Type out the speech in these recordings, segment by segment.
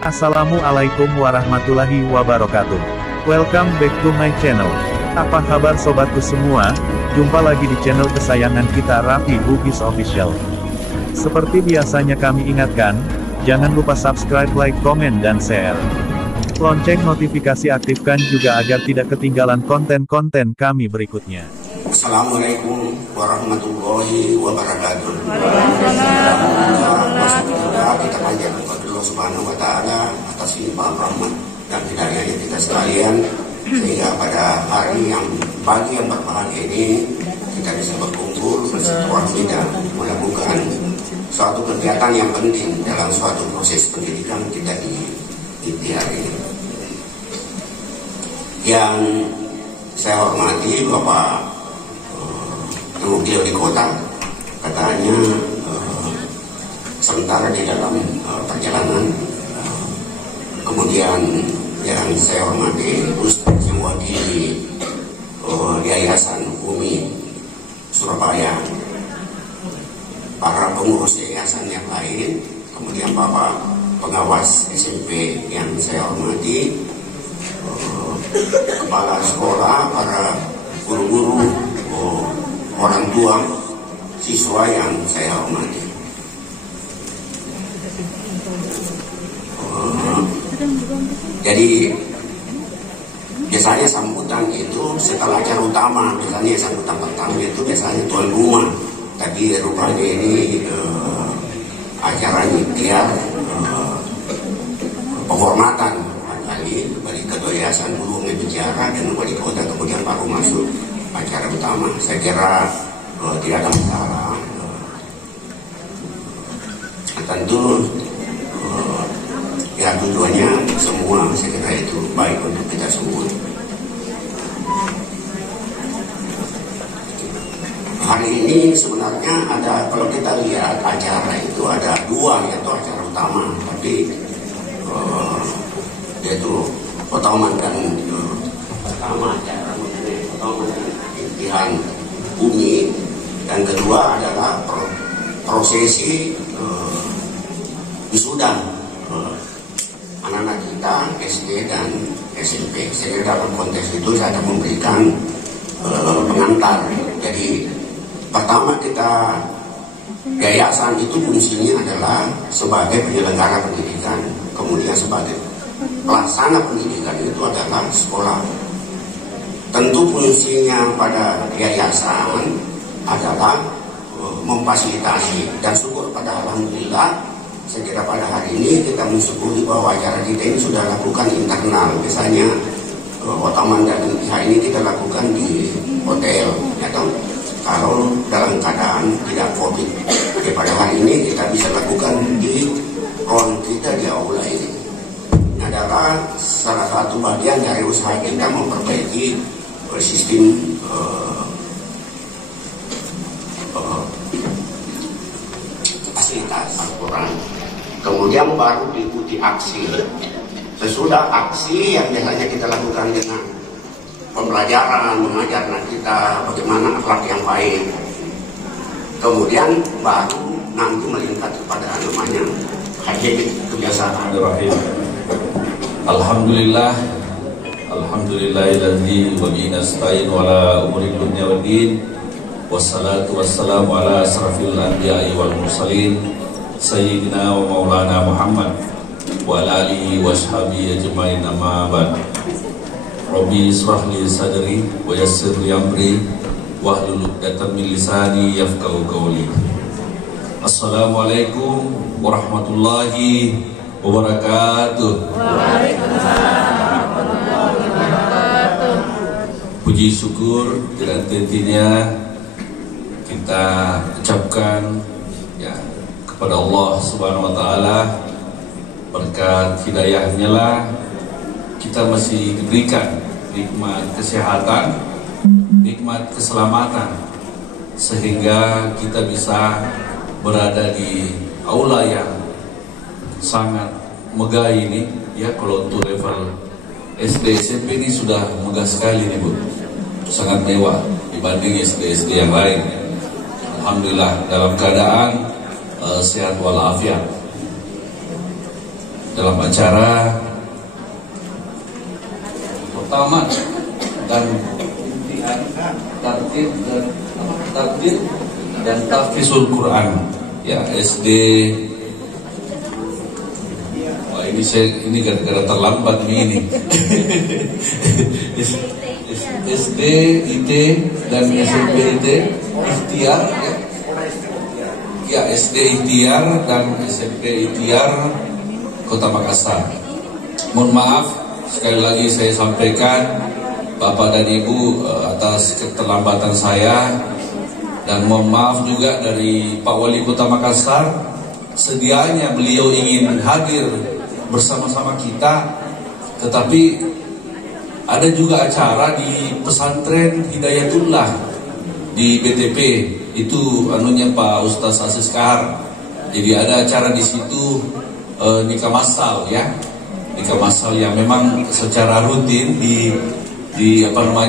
Assalamualaikum warahmatullahi wabarakatuh. Welcome back to my channel. Apa kabar sobatku semua? Jumpa lagi di channel kesayangan kita, Raffi Bugis Official. Seperti biasanya kami ingatkan, jangan lupa subscribe, like, komen, dan share. Lonceng notifikasi aktifkan juga agar tidak ketinggalan konten-konten kami berikutnya. Assalamualaikum warahmatullahi wabarakatuh. Kita panjatkan kepada Allah Subhanahu wa Ta'ala atas limpahan rahmat dan hidayahnya kita sekalian, sehingga pada hari yang pagi yang berbahagia ini kita bisa berkumpul bersilaturahmi dan melakukan suatu kegiatan yang penting dalam suatu proses pendidikan kita di hari ini. Yang saya hormati Bapak beliau di kota, katanya sementara di dalam perjalanan. Kemudian yang saya hormati Ustaz yang wakili Yayasan Umi Surabaya, para pengurus yayasan yang lain, kemudian Bapak pengawas SMP yang saya hormati, kepala sekolah, para guru-guru, orang tua siswa yang saya hormati. Jadi biasanya sambutan itu setelah acara utama, biasanya sambutan pertama itu biasanya tuan rumah. Tapi rupanya ini acaranya ikhtiar penghormatan kali bagi ketua yayasan dulu bicara dan wali kota, kemudian baru masuk acara utama. Saya kira tidak ada masalah. Tentu ya tujuannya semua, saya kira itu baik untuk kita semua. Hari ini sebenarnya ada, kalau kita lihat acara itu ada dua, yaitu acara utama, tapi yaitu pertemuan dan pertama acara impian Umi, dan kedua adalah prosesi wisuda anak-anak kita SD dan SMP. Saya dalam konteks itu saya akan memberikan pengantar. Jadi pertama, kita yayasan itu fungsinya adalah sebagai penyelenggara pendidikan, kemudian sebagai pelaksana pendidikan itu adalah sekolah. Tentu fungsinya pada yayasan adalah memfasilitasi, dan syukur pada alhamdulillah, saya kira pada hari ini kita mensyukuri bahwa acara kita ini sudah lakukan internal. Biasanya otaman dan pihak ini kita lakukan di hotel, atau kalau dalam keadaan tidak COVID. Jadi pada hari ini kita bisa lakukan di ron kita di aula ini. Ini adalah salah satu bagian dari usaha kita memperbaiki sistem fasilitas Al-Quran. Kemudian baru diikuti aksi. Sesudah aksi yang biasanya kita lakukan dengan pembelajaran, mengajar anak kita bagaimana akhlak yang baik. Kemudian baru nanti melingkat kepada namanya habit kebiasaan. Alhamdulillah, alhamdulillahilladzi wa bihi nasta'in wa la umuri dunya waddin. Wassalatu wassalamu ala asrafil anbiya'i wal mursalin sayyidina wa maulana Muhammad wa ala alihi wa ashabihi ajma'in, amma ba'd. Rabbi israh li sadri wa yassir li amri wahlul 'uqdatam min lisani yafqahu qawli. Assalamualaikum warahmatullahi wabarakatuh. Waalaikumsalam warahmatullahi wabarakatuh. Puji syukur dan tentunya kita ucapkan ya kepada Allah Subhanahu wa Ta'ala, berkat hidayahnya lah kita masih diberikan nikmat kesehatan, nikmat keselamatan, sehingga kita bisa berada di aula yang sangat megah ini. Ya, kalau untuk level SD SMP ini sudah megah sekali nih Bu, sangat mewah dibanding SD yang lain. Alhamdulillah dalam keadaan sehat walafiat. dalam acara pertama dan tartib dan tahfizul Quran ya SD. Wah, ini gara-gara terlambat ini. SD, IT dan SMP IT Ikhtiar ya SD Ikhtiar dan SMP Ikhtiar Kota Makassar. Mohon maaf sekali lagi saya sampaikan Bapak dan Ibu atas keterlambatan saya, dan mohon maaf juga dari Pak Wali Kota Makassar. Sedianya beliau ingin hadir bersama-sama kita, tetapi ada juga acara di pesantren Hidayatullah di BTP, itu anunya Pak Ustaz Aziz Kahar. Jadi ada acara di situ nikah massal ya, nikah massal yang memang secara rutin dilakukan,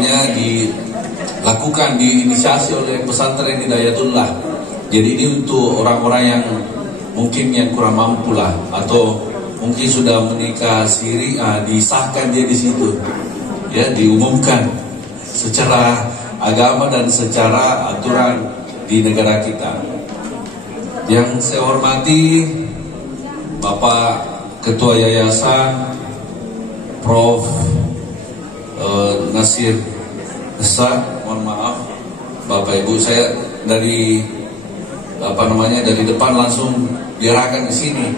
diinisiasi oleh pesantren Hidayatullah. Jadi ini untuk orang-orang yang mungkin yang kurang mampu lah, atau mungkin sudah menikah siri, disahkan dia di situ. Ya, diumumkan secara agama dan secara aturan di negara kita. Yang saya hormati Bapak Ketua Yayasan Prof. Nasir Esa, mohon maaf Bapak Ibu, saya dari dari depan langsung diarahkan ke sini.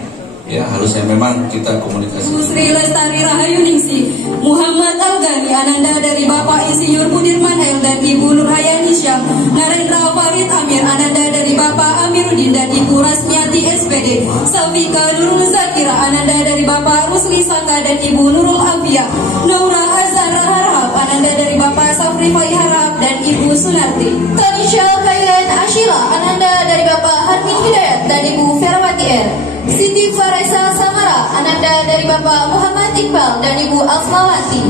Ya, harusnya memang kita komunikasi. Sri Lestari Rahayu Ningsi, Muhammad Al-Ghani Ananda dari Bapak Insinyur Budirman Hail dan Ibu Nurhayan Hisyam, Narendra Farid Amir Ananda dari Bapak Amiruddin dan Ibu Rasmiati SPD, Safika Nurul Zakira Ananda dari Bapak Rusli Sangga dan Ibu Nurul Afia, Naura Azhar Harhab Ananda dari Bapak Safri Fai Harhab dan Ibu Sunarti, Tanisha Kailan Ashila Ananda dari Bapak Harmin Hidayat dan Ibu Ferawati R, Siti Faresa Samara Ananda dari Bapak Muhammad Iqbal dan Ibu Asmawati,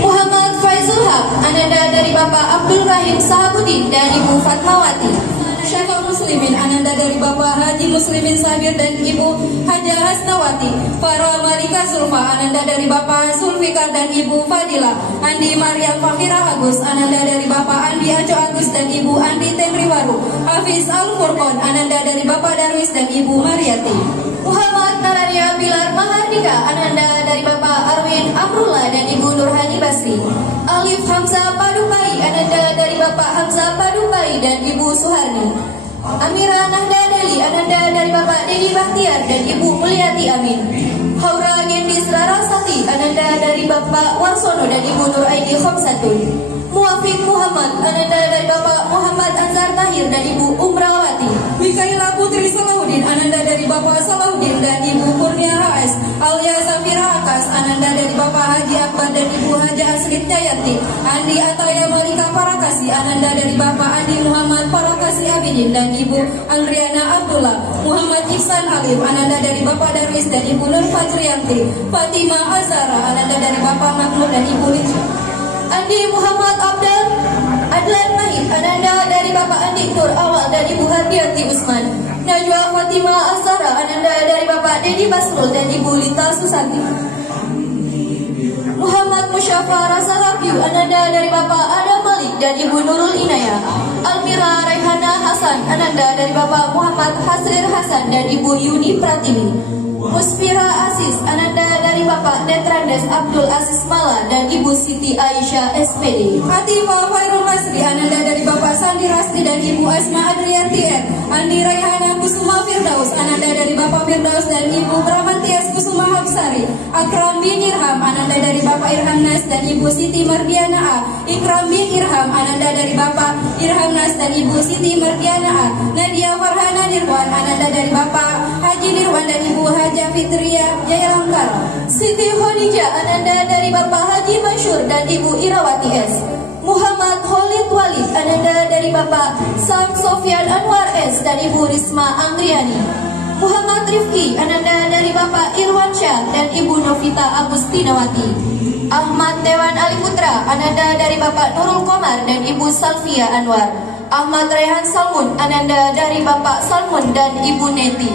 Muhammad Faizul Haq Ananda dari Bapak Abdul Rahim Sahabuddin dan Ibu Fatmawati, Syekh Muslimin Ananda dari Bapak Haji Muslimin Sabir dan Ibu Haja Hasnawati, para Malika Zulfa Ananda dari Bapak Zulfikar dan Ibu Fadila, Andi Maryam Fakhira Agus Ananda dari Bapak Andi Aco Agus dan Ibu Andi Tenriwaru, Hafiz Al-Furqon Ananda dari Bapak Darwis dan Ibu Mariati, Muhammad Narania Pilar Mahardika Ananda dari Bapak Arwin Amrullah dan Ibu Nurhani Basri, Alif Hamzah Padupai Ananda dari Bapak Hamzah Padupai dan Ibu Suharni, Amira Nahda Deli Ananda dari Bapak Dedi Bahtiar dan Ibu Mulyati Amin, Haura Gendis Rarasati Ananda dari Bapak Warsono dan Ibu Nur Aidi Khomsatun, Muafiq Muhammad Ananda dari Bapak Muhammad Azhar Tahir dan Ibu Umrawati, Mikaela Putri Salahuddin Ananda dari Bapak Salahuddin dan Ibu Kurnia Rais, Alia Safira Akas Ananda dari Bapak Haji Akbar dan Ibu Haja Aslit Jayanti, Andi Ataya Malika Parakasi Ananda dari Bapak Andi Muhammad Parakasi Abidin dan Ibu Andriana Abdullah, Muhammad Ihsan Alif Ananda dari Bapak Darwis dan Ibu Nur Fajriyanti, Fatimah Azhara Ananda dari Bapak Makmur dan Ibu Lisha, Andi Muhammad Adlan Mahid Ananda dari Bapak Andi Nur Awal dan Ibu Hardianti Usman, Najwa Fatimah Azhara Ananda dari Bapak Dedi Basrul dan Ibu Lita Susanti, Muhammad Musyafa Rasa Rabiu Ananda dari Bapak Adam Malik dan Ibu Nurul Inayah, Almira Raihana Hasan Ananda dari Bapak Muhammad Hasrir Hasan dan Ibu Yuni Pratiwi, Musfira Aziz Ananda dari Bapak Netrandes Abdul Aziz Mala dan Ibu Siti Aisyah SPD, Atifah Fairul Masri Ananda dari Bapak Sandi Rasti dan Ibu Asma Adrianti R, Andi Raihana Kusuma Firdaus Ananda dari Bapak Firdaus dan Ibu Bramantias Kusuma Habsari, Akram bin Irham Ananda dari Bapak Irham Nas dan Ibu Siti Mardiana A, Ikram bin Irham Ananda dari Bapak Irham Nas dan Ibu Siti Mardiana A, Nadia Farhana Nirwan Ananda dari Bapak Haji Nirwan dan Ibu Haja Fitria Jaya Langkar, Siti Khadijah Ananda dari Bapak Haji Mansur dan Ibu Irawati S, Muhammad Khalid Walid Ananda dari Bapak Sam Sofyan Anwar S dan Ibu Risma Anggriani, Muhammad Rifki Ananda dari Bapak Irwan Syah dan Ibu Novita Agustinawati, Ahmad Dewan Ali Putra Ananda dari Bapak Nurul Komar dan Ibu Salvia Anwar, Ahmad Rehan Salmun Ananda dari Bapak Salmun dan Ibu Neti,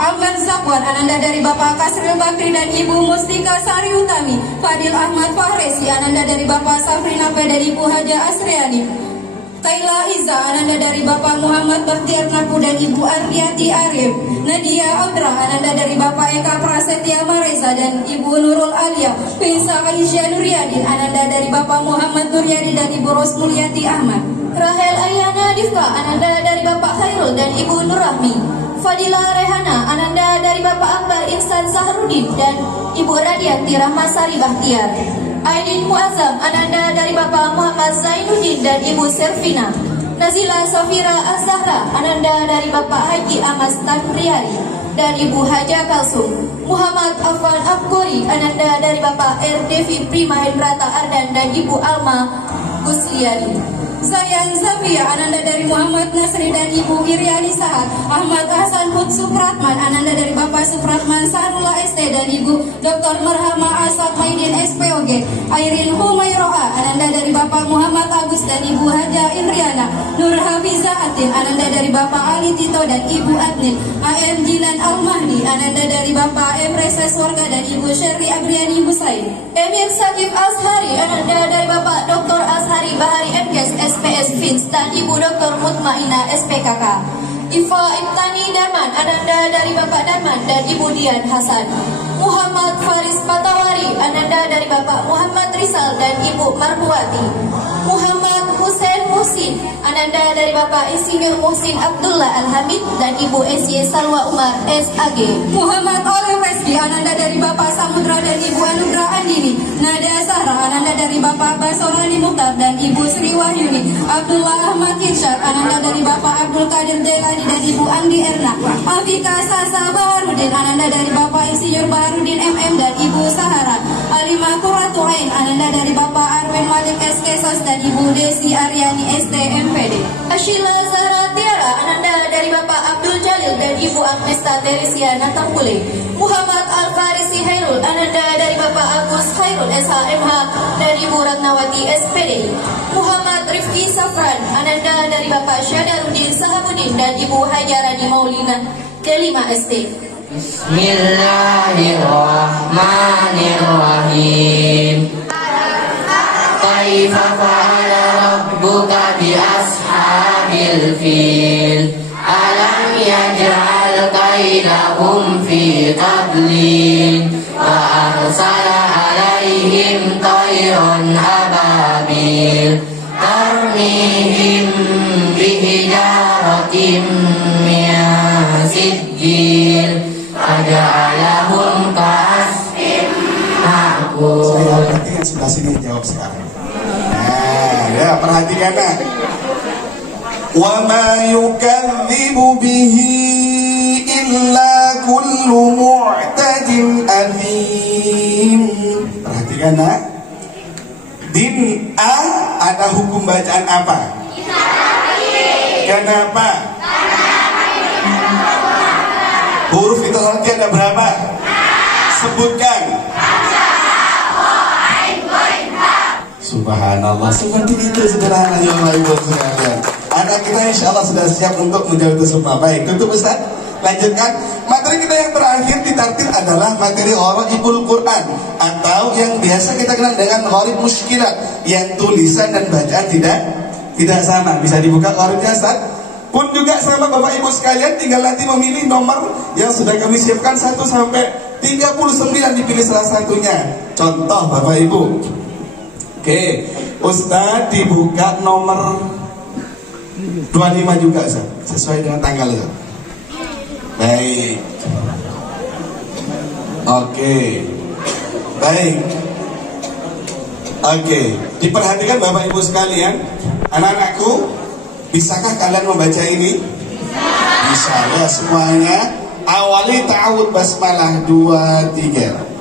Ahmad Zakwan, ananda dari Bapak Kasril Bakri dan Ibu Mustika Sari Utami. Fadil Ahmad Fahresi, ananda dari Bapak Safri Nafe dan Ibu Haja Asriani. Kaila Iza, ananda dari Bapak Muhammad Bakhtiar Napu dan Ibu Ardiati Arif. Nadia Audra, ananda dari Bapak Eka Prasetya Mareza dan Ibu Nurul Alia. Pinsa Aisyah Nuryadin, ananda dari Bapak Muhammad Nuryadi dan Ibu Rosmulyati Ahmad. Rahel Ayana Difka, ananda dari Bapak Khairul dan Ibu Nurrahmi. Fadila Rehana, ananda dari Bapak Akbar Ihsan Zahrudin dan Ibu Radianti Rahmasari Bahtiar. Aidin Muazzam, ananda dari Bapak Muhammad Zainuddin dan Ibu Servina. Nazila Safira Az-Zahra, ananda dari Bapak Haji Amas Tanriari dan Ibu Haja Kalsum. Muhammad Afwan Afgori, ananda dari Bapak Devi Prima Hendrata Ardan dan Ibu Alma Gusliani. Sayang Zafia, ananda dari Muhammad Nasri dan Ibu Iriani Sahat. Ahmad Hasan Hud Supratman, ananda dari Bapak Supratman Sarula ST dan Ibu Dr. Merhama Asad Maidin SPOG. Airin Humayroa, ananda dari Bapak Muhammad Agus dan Ibu Haja Indriana. Nur Hafiza Atin, ananda dari Bapak Ali Tito dan Ibu Adnin. AM Jilan Al-Mahdi, ananda dari Bapak Emreses Warga dan Ibu Sherry Abriani Husain. Emir Sakif Azhari, ananda dari Bapak Dr. Azhari Bahari MKes SPS Fins dan Ibu Dr. Mutmaina SPKK. Iva Ibtani Darman, ananda dari Bapak Darman dan Ibu Dian Hasan. Muhammad Faris Patawari, ananda dari Bapak Muhammad Rizal dan Ibu Marbuati. Muhammad Hussein Muhsin, ananda dari Bapak Insinyur Muhsin Abdullah Al-Hamid dan Ibu SY Salwa Umar SAG. Muhammad Oleh Reski, ananda dari Bapak Samudra dan Ibu Anugrah Andini. Nada Sahra, ananda dari Bapak Basorani Mukhtar dan Ibu Sri Wahyuni. Abdullah Ahmad Irsyad, ananda dari Bapak Abdul Qadir Jailani dan Ibu Andi Erna. Afika Sasa Baharudin, ananda dari Bapak Insinyur Baharudin MM dan Ibu Sahara. Alimah Qurratu Ain, ananda dari Bapak Arwin Malik SK Sos dan Ibu Desi Aryani ST MPD. Ashila Zahra Tiara, ananda dari Bapak Abdul Jalil dan Ibu Agmesta Teresia Natambule. Muhammad Al-Farisi Hairul, ananda dari Bapak Agus Khairul SHMH dan Ibu Ratnawati SPD. Muhammad Rifki Safran, ananda dari Bapak Syadaruddin Sahabuddin dan Ibu Hajarani Maulina kelima ST. Bismillahirrahmanirrahim. Kaifa fa'ala rabbuka bi ashabil fil alam yaj'al kaidahum fi tadlil wa arsala alaihim tayran ababil tarmihim bihijaratin min sijil faja'alahum ka'asfin ma'kul. Saya nanti yang sebelah sini jawab sekarang. Nah, ya perhatikan nah. Wa ma yukadzibu bihi illa kullu mu'tadin athim. Perhatikan nah. Din A ada hukum bacaan apa? Kenapa? Huruf itu ada berapa? Sebutkan. Subhanallah, seperti itu sederhana ya Allah ibu sekalian. Anak kita insya Allah sudah siap untuk menjawab itu semua. Baik, tutup Ustaz. Lanjutkan. Materi kita yang terakhir ditartil adalah materi Gharaibul Quran atau yang biasa kita kenal dengan Gharib Mushkilat, yang tulisan dan bacaan tidak sama. Bisa dibuka gharibnya Ustaz. Pun juga sama Bapak Ibu sekalian, tinggal nanti memilih nomor yang sudah kami siapkan 1 sampai 39, dipilih salah satunya. Contoh Bapak Ibu. Oke, Ustaz dibuka nomor 25 juga Ustaz, sesuai dengan tanggal Ustaz. Baik. Oke. Baik. Oke, diperhatikan Bapak Ibu sekalian. Anak-anakku, bisakah kalian membaca ini? Bisa ya semuanya. Awali ta'awud basmalah 2, 3.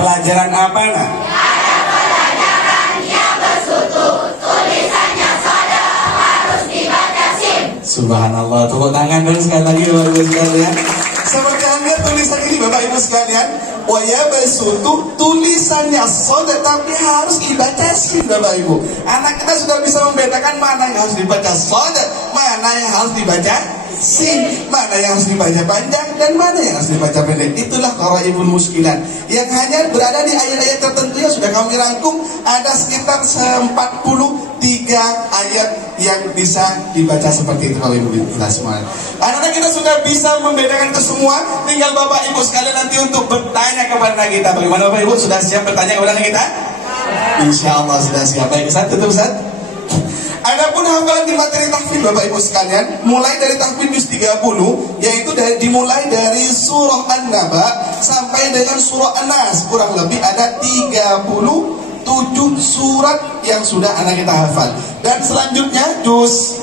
pelajaran apa nak? Subhanallah, tepuk tangan dulu sekali lagi Bapak Ibu sekalian. Seperti Anda tulisan ini Bapak Ibu sekalian, waya besutu tulisannya sode tapi harus dibaca sin Bapak Ibu. Anak kita sudah bisa membedakan mana yang harus dibaca sode, mana yang harus dibaca sin, mana yang harus dibaca panjang dan mana yang harus dibaca pendek. Itulah qaraibul muskilan yang hanya berada di ayat-ayat tertentu yang sudah kami rangkum. Ada sekitar 43 ayat yang bisa dibaca seperti itu Bapak Ibu kita semua. Anak-anak kita sudah bisa membedakan itu semua. Tinggal Bapak Ibu sekalian nanti untuk bertanya kepada kita. Bagaimana Bapak Ibu, sudah siap bertanya kepada kita? Insya Allah sudah siap. Baik Ustaz, tutup Ustaz. Adapun hafalan di materi tahfidz Bapak Ibu sekalian, mulai dari tahfidz juz 30, yaitu dimulai dari surah An-Naba sampai dengan surah An-Nas. Kurang lebih ada 37 surat yang sudah anak kita hafal. Dan selanjutnya juz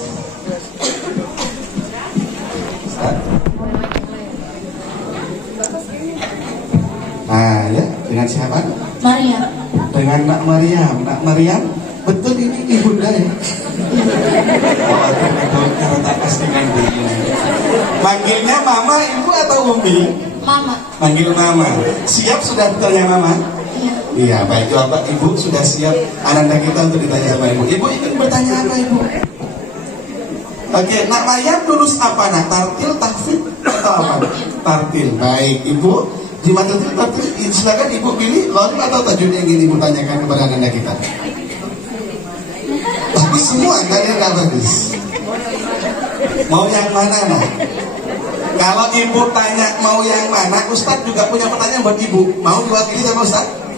ya, dengan siapa? Maria. Dengan Nak Maryam. Nak Maryam, betul ini ibunda ya? Oh, karena tak dengan dia. Manggilnya mama, ibu atau umi? Mama. Manggil mama. Siap sudah bertanya mama? Iya, baik. Bapak Ibu sudah siap anak-anak kita untuk ditanya sama Ibu. Ibu ingin bertanya apa Ibu? Oke, Nak Maryam lulus apa nak? Tartil, tahfidz atau apa? Tartil. Baik, Ibu. Di materi tartil, silakan Ibu pilih lori atau tajwid yang ingin Ibu tanyakan kepada anak-anak kita. Tapi semua kalian gak bagus. Mau yang mana nak? Kalau Ibu tanya mau yang mana, Ustadz juga punya pertanyaan buat Ibu. Mau diwakili sama Ustadz?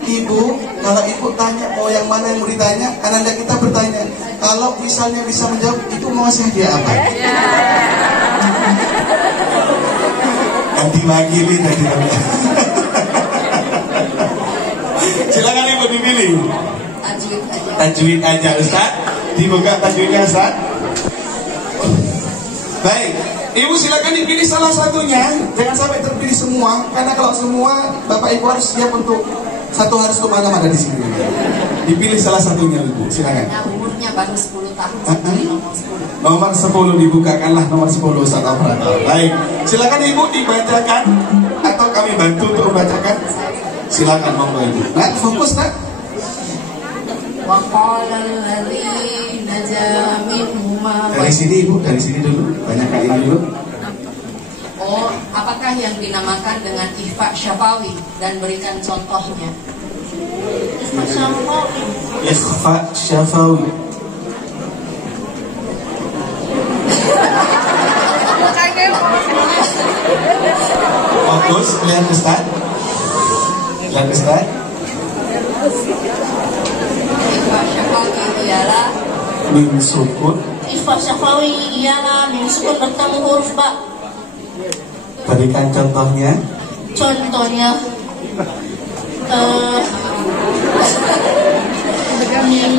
Ibu, kalau Ibu tanya mau yang mana yang mau ditanya, anak-anak kita bertanya. Kalau misalnya bisa menjawab, Ibu mau ngasih hadiah apa? Ganti wakili tadi. Silakan Ibu dipilih. Tajwid aja Ustaz. Dibuka tajwidnya Ustaz. Baik, Ibu silakan dipilih salah satunya. Jangan sampai terpilih semua, karena kalau semua Bapak Ibu harus siap untuk satu hari semalam ada di sini. Dipilih salah satunya Ibu, silakan. Umurnya baru 10 tahun. Nomor 10 dibukakanlah, nomor 10 Ustaz Operator. Baik, silakan Ibu dibacakan atau kami bantu untuk membacakan. Silakan monggo Ibu. Nah, fokus nak. Dari sini Ibu, dari sini dulu. Banyak kali ini dulu. Oh, apakah yang dinamakan dengan ikhfa syafawi dan berikan contohnya? Ikhfa syafawi. Fokus, lihat Ustaz. Lihat Ustaz. Ikhfa syafawi ialah Min sukun. ikhfa syafawi ialah min sukun bertemu huruf ba. Berikan contohnya. Contohnya min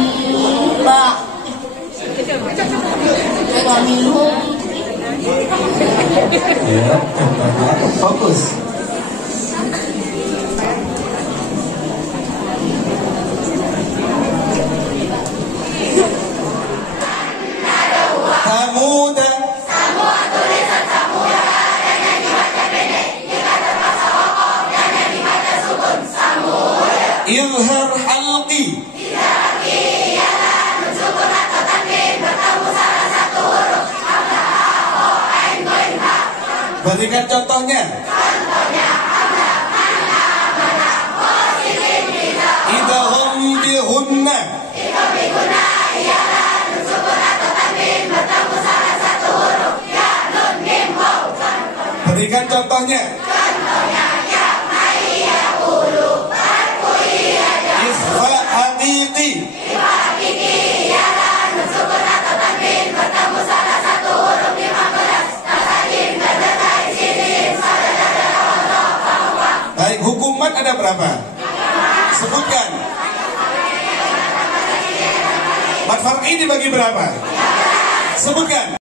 ba wa minhum. Ya, contohnya. Fokus. Samuda. Semua tulisan Samuda adanya dibaca pendek. Jika terpaksa kokoh dan yang dibaca sukun Samuda. Izhar halqi. Izhar halqi ialah sukun atau tanwin bertemu salah satu huruf. Hamzah, ha, ain, ghain, ha. Berikan contohnya. Contohnya hamzah, mana, positif, Idgham bihunna. Idgham bihunna ialah sukun atau tanwin bertemu salah satu huruf. Ya, nun, mim, waw. Berikan contohnya. Contohnya ya, mai, ya, ulu, harfu, iya, ya. Ikhfa haqiqi. Ikhfa haqiqi ialah sukun atau tanwin bertemu salah satu huruf 15. Tasadim, berdetai, sinin, sadada, Allah. Baik, hukuman ada berapa? Sebutkan. Mat far'i dibagi berapa? Sebutkan.